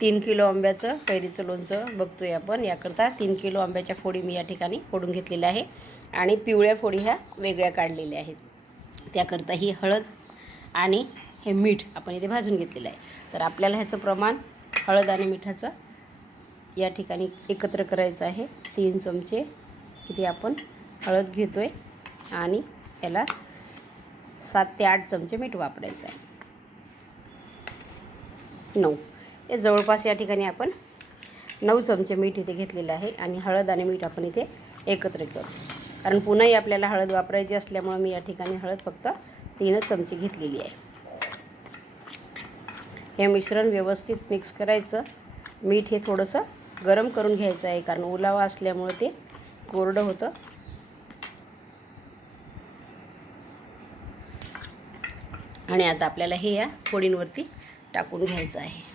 3 kilo आंब्याचं कैरीचं लोणचं बघतोय आपण. याकरता 3 किलो आंब्याच्या फोडी मी या ठिकाणी फोडून घेतलेल्या आहे आणि पिवळ्या फोडी ह्या वेगळ्या काढलेल्या आहेत. त्याकरता ही हळद आणि हे मीठ आपण इथे भाजून घेतलेलं आहे. तर आपल्याला ह्याचं प्रमाण हळद आणि मिठाचं या ठिकाणी एकत्र करायचं आहे. 3 चमचे इथे आपण हळद घेतो आहे आणि याला 7 ते 8 चमचे मीठ वापरायचं आहे. 9 हे जवळपास या ठिकाणी आपण 9 चमचे मीठ इथे घेतलेलं आहे आणि हळद आणि मीठ आपण इथे एकत्र करू. कारण पुन्हाही आपल्याला हळद वापरायची असल्यामुळे मी या ठिकाणी हळद फक्त 3च चमचे घेतलेली आहे. हे मिश्रण व्यवस्थित मिक्स करायचं. मीठ हे थोडंसं गरम करून घ्यायचं आहे कारण ओलावा असल्यामुळे ते कोरडं होतं. आणि आता आपल्याला हे या फोडींवरती टाकून घ्यायचं आहे.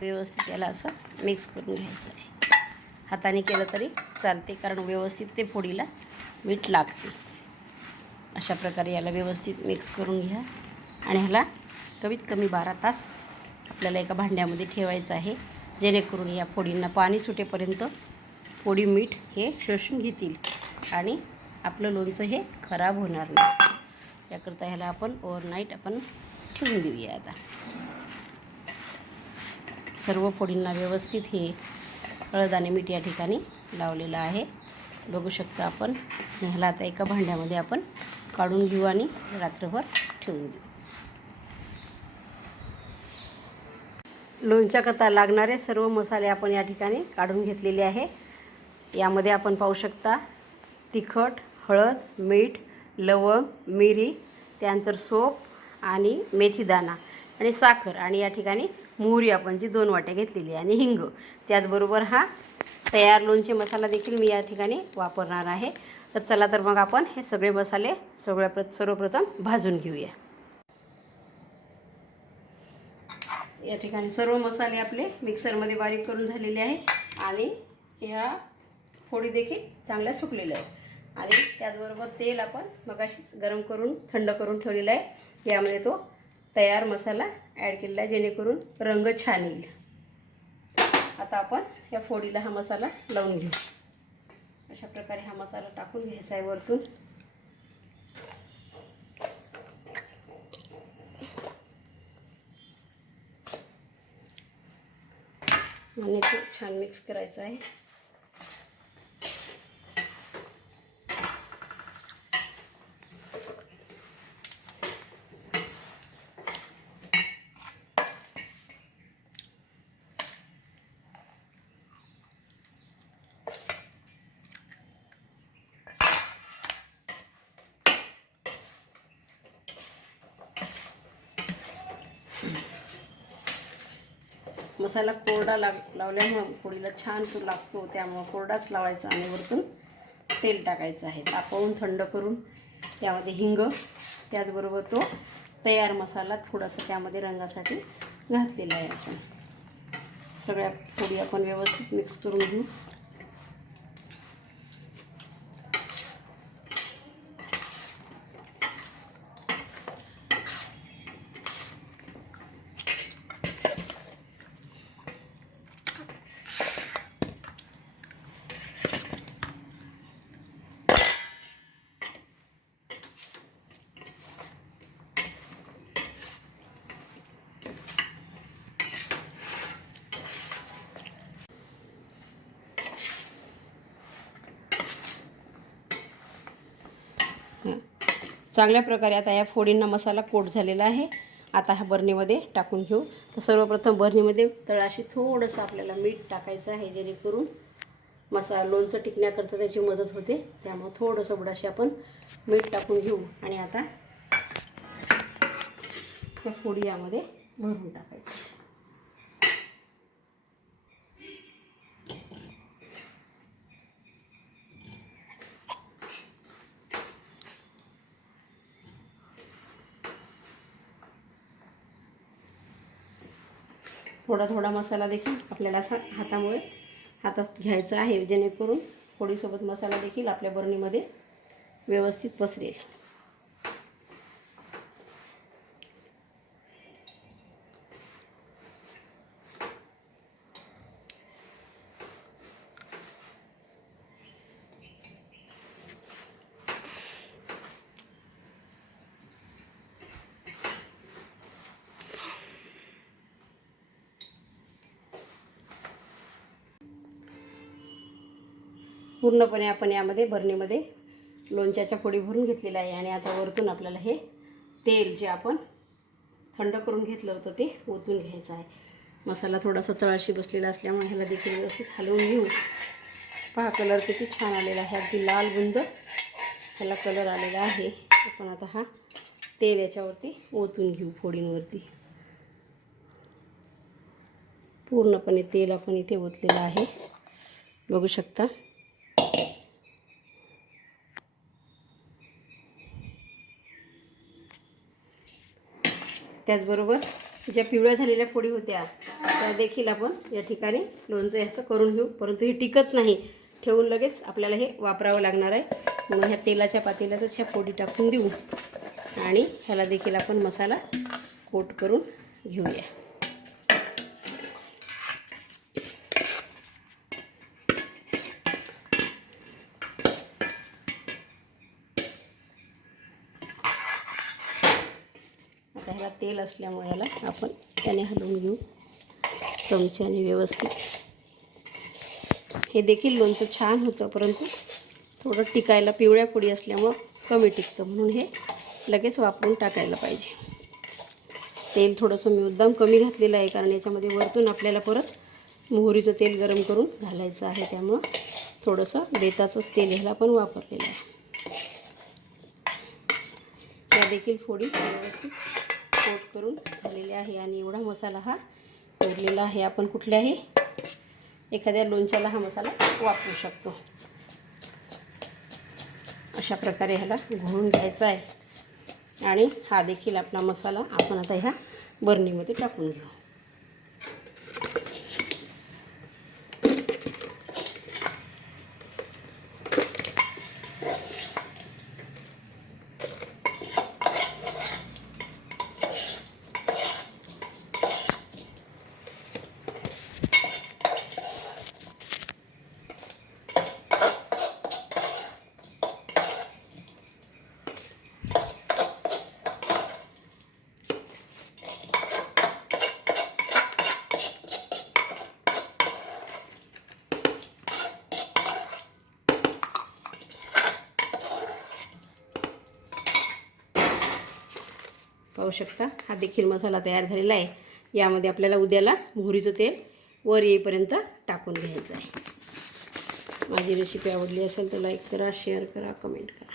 व्यवस्थित याला असं मिक्स करून घ्यायचं आहे. हाताने केलं तरी चालते कारण व्यवस्थित ते फोडीला मीठ लागते. अशा प्रकारे याला व्यवस्थित मिक्स करून घ्या आणि ह्याला कमीत कमी 12 तास आपल्याला एका भांड्यामध्ये ठेवायचं आहे, जेणेकरून या फोडींना पाणी सुटेपर्यंत फोडी मीठ हे शोषून घेतील आणि आपलं लोणचं हे खराब होणार नाही. याकरता ह्याला आपण ओव्हरनाईट आपण ठेवून देऊया. आता सर्व फोडींना व्यवस्थित हे हळद आणि मीठ या ठिकाणी लावलेलं आहे, बघू शकता आपण. ह्याला आता एका भांड्यामध्ये आपण काढून घेऊ आणि रात्रभर ठेवून देऊ. लोणच्याकरता लागणारे सर्व मसाले आपण या ठिकाणी काढून घेतलेले आहे. यामध्ये आपण पाहू शकता तिखट, हळद, मीठ, लवंग, मिरी, त्यानंतर सोप आणि मेथीदाणा आणि साखर आणि या ठिकाणी मोहरी आपण जी 2 वाट्या घेतलेली आहे आणि हिंग. त्याचबरोबर हा तयार लोणचे मसाला देखील मी या ठिकाणी वापरणार आहे. तर चला तर मग आपण हे सगळे मसाले सर्वप्रथम भाजून घेऊया. या ठिकाणी सर्व मसाले आपले मिक्सरमध्ये बारीक करून झालेले आहे आणि ह्या फोडी देखील चांगल्या सुकलेल्या आहेत. आणि त्याचबरोबर तेल आपण मगाशीच गरम करून थंड करून ठेवलेलं आहे. यामध्ये तो तयार मसाला ॲड केलेला आहे, जेणेकरून रंग छान येईल. आता आपण या फोडीला हा मसाला लावून घेऊ. अशा प्रकारे हा मसाला टाकून घ्यायचा आहे वरतून. आणि ते छान मिक्स करायचं आहे. मसाला कोरडा लावल्यामुळं फोडीला छान तो लागतो, त्यामुळं कोरडाच लावायचा आणि वरतून तेल टाकायचं आहे. तापवून थंड करून त्यामध्ये हिंग, त्याचबरोबर तो तयार मसाला थोडासा त्यामध्ये रंगासाठी घातलेला आहे. आपण सगळ्या फोडी आपण व्यवस्थित मिक्स करून घेऊ. चांगल्या प्रकारे आता या फोडींना मसाला कोट झालेला आहे. आता ह्या बरणीमध्ये टाकून घेऊ. तर सर्वप्रथम बरणीमध्ये तळाशी थोडंसं आपल्याला मीठ टाकायचं आहे, जेणेकरून लोणचं टिकण्याकरता त्याची मदत होते. त्यामुळे थोडंसं बुडाशी आपण मीठ टाकून घेऊ आणि आता या फोडी यामध्ये भरून टाकायचं. थोडा थोडा मसाला देखील आपल्याला असा हातात घ्यायचा आहे, जेणेकरून फोडीसोबत मसाला देखील आपल्या बरणीमध्ये व्यवस्थित पसरेल. पूर्णपणे आपण यामध्ये भरणीमध्ये लोणच्याच्या फोडी भरून घेतलेल्या आहे. आणि आता वरतून आपल्याला हे तेल जे आपण थंड करून घेतलं होतं ते ओतून घ्यायचं आहे. मसाला थोडासा तळाशी बसलेला असल्यामुळे ह्याला देखील व्यवस्थित हलवून घेऊ. पहा कलर किती छान आलेला आहे, अगदी लाल बुंद ह्याला कलर आलेला आहे. आपण आता हा तेल याच्यावरती ओतून घेऊ फोडींवरती. पूर्णपणे तेल आपण इथे ओतलेलं आहे, बघू शकता. त्याचबरोबर ज्या पिवळ्या झालेल्या फोडी होत्या त्या देखील आपण या ठिकाणी लोणचं ह्याचं करून घेऊ. परंतु हे टिकत नाही, ठेवून लगेच आपल्याला हे वापरावं लागणार आहे. म्हणून ह्या तेलाच्या पातेल्यातच ह्या फोडी टाकून देऊ आणि ह्याला देखील आपण मसाला कोट करून घेऊया. आता ह्याला तेल असल्यामुळे ह्याला आपण त्याने हलवून घेऊ चमच्याने व्यवस्थित. हे देखील लोणचं छान होतं, परंतु थोडं टिकायला पिवळ्या फोडी असल्यामुळं कमी टिकतं, म्हणून हे लगेच वापरून टाकायला पाहिजे. तेल थोडंसं मी मुद्दाम कमी घातलेलं आहे, कारण याच्यामध्ये वरतून आपल्याला परत मोहरीचं तेल गरम करून घालायचं आहे. त्यामुळं थोडंसं बेताचंच तेल ह्याला पण वापरलेलं आहे. त्या देखील फोडी व्यवस्थित कोट करून झालेल्या आहे. आणि एवढा मसाला हा उरलेला आहे. आपण कुठल्याही एखाद्या लोणच्याला हा मसाला वापरू शकतो. अशा प्रकारे ह्याला घोळून घ्यायचा आहे. आणि हा देखील आपला मसाला आपण आता ह्या बरणीमध्ये टाकून घेऊ. पाहू शकता हा देखील मसाला तयार झालेला आहे. यामध्ये आपल्याला उद्याला मोहरीचं तेल वर येईपर्यंत टाकून घ्यायचं आहे. माझी रेसिपी आवडली असेल तर लाईक करा, शेअर करा, कमेंट करा.